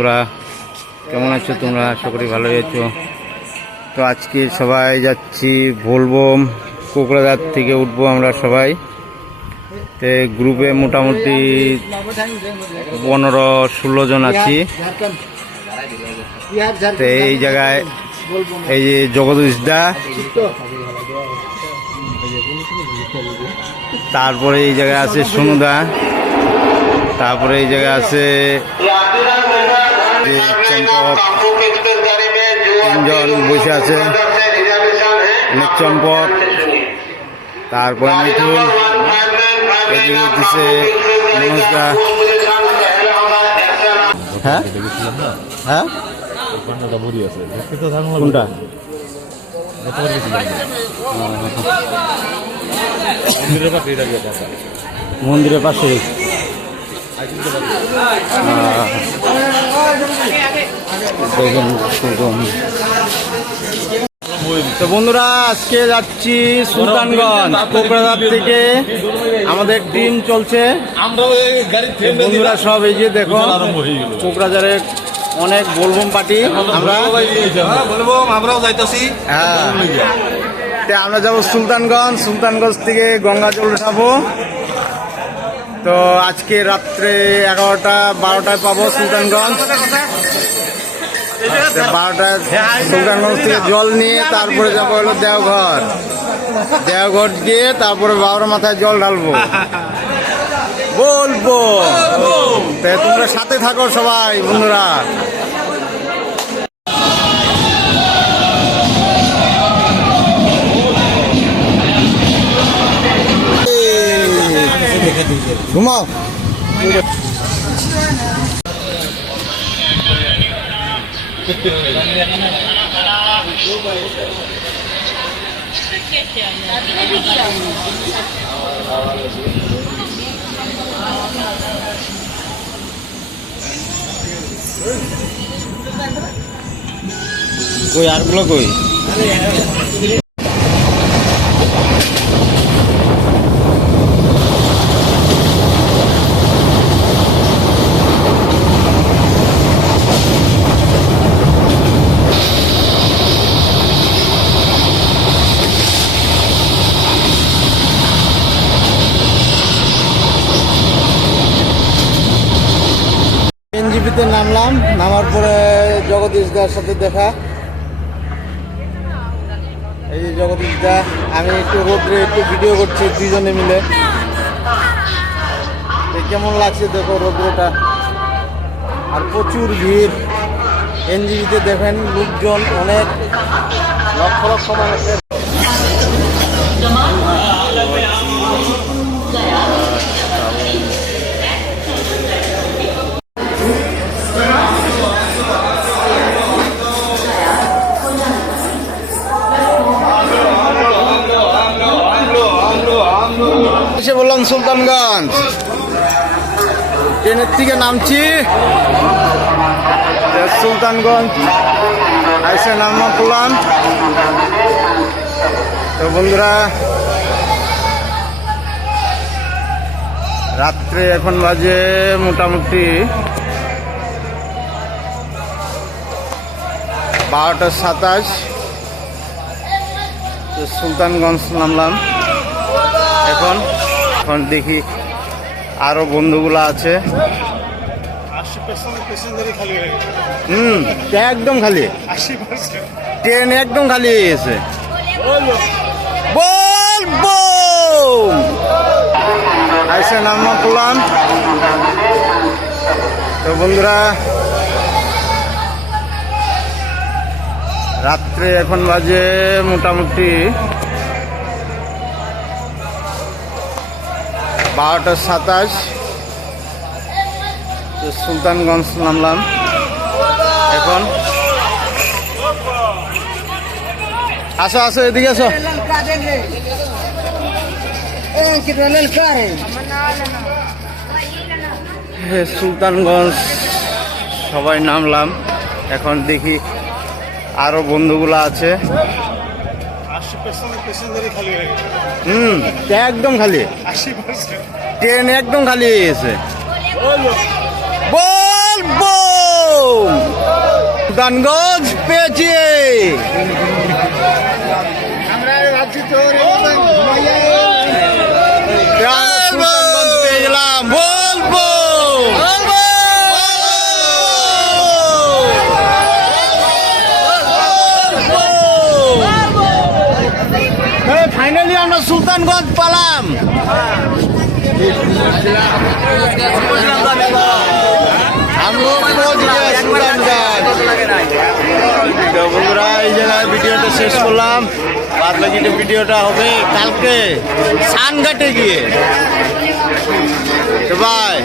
তোমরা কেমন আছো? তোমরা আশা করি ভালোই আছো। তো আজকে সবাই যাচ্ছি বলবোম, কোকরাঝার থেকে উঠবো আমরা সবাই। তো গ্রুপে মোটামুটি 15-16 জন আছি। তো এই জায়গায় এই যে জগদীশ দা, তারপরে এই জায়গায় আছে সোনুদা, তারপরে এই জায়গায় আছে চম্পক, তিনজন বসে আছে, চম্পক, তারপরে মিঠুন, এদিকে দিচ্ছে মনোজদা। হ্যাঁ হ্যাঁ কোনটা? মন্দিরের পাশে দেখুন। তো বন্ধুরা, আজকে যাচ্ছি সুলতানগঞ্জ। কোকরাঝার থেকে আমাদের টিম চলছে। বন্ধুরা সব এই যে দেখো, কোকরাঝারের অনেক বলবোম পার্টি। আমরাও যাইতেছি। হ্যাঁ, আমরা যাবো সুলতানগঞ্জ। সুলতানগঞ্জ থেকে গঙ্গাজল উঠাবো। তো আজকে রাত্রে 11টা-12টায় পাবো সুলতানগঞ্জ। 12টায় সুলতানগঞ্জ থেকে জল নিয়ে তারপরে যাবো হলো দেওঘর। দেওঘর গিয়ে তারপরে বাবার মাথায় জল ঢালবো, বলবো। তোমরা সাথে থাকো সবাই বন্ধুরা। ঘুমাও। কই আরগুলো কই? এনজিপিতে নামলাম। নামার পরে জগদীশ দার সাথে দেখা। এই যে জগদীশ দা, আমি একটু রোডে একটু ভিডিও করছি দুইজনে মিলে। কেমন লাগছে দেখো রোদ্রটা, আর প্রচুর ভিড়। এনজিপিতে দেখেন লোকজন অনেক, লক্ষ লক্ষ মানুষের। বললাম সুলতানগঞ্জ, ট্রেনের থেকে নামছি। সুলতানগঞ্জ আইসে নামা করলাম। তো বন্ধুরা, রাত্রে এখন বাজে মোটামুটি 12টা 27। তো সুলতানগঞ্জ নামলাম। এখন দেখি আরো বন্ধুগুলো আছে। একদম খালি, ট্রেন একদম খালি হয়ে গেছে। বলবো আইসে নামা করলাম। তো বন্ধুরা, রাত্রে এখন বাজে মোটামুটি 12টা 27। তো সুলতানগঞ্জ নামলাম। এখন আসো আসো, এদিকে আসো। সুলতানগঞ্জ সবাই নামলাম। এখন দেখি আরো বন্ধুগুলো আছে। একদম খালি, ট্রেন একদম খালি হয়ে গেছে। বলবো সুলতানগঞ্জ পেয়েছি। সুলতানগঞ্জ পেয়ে গেলাম। বলবো ফাইনালি আমরা সুলতানগঞ্জ পেলাম। বন্ধুরা এই জায়গায় ভিডিওটা শেষ করলাম, বাদ বাকি ভিডিওটা হবে কালকে সানঘাটে গিয়ে। বাই।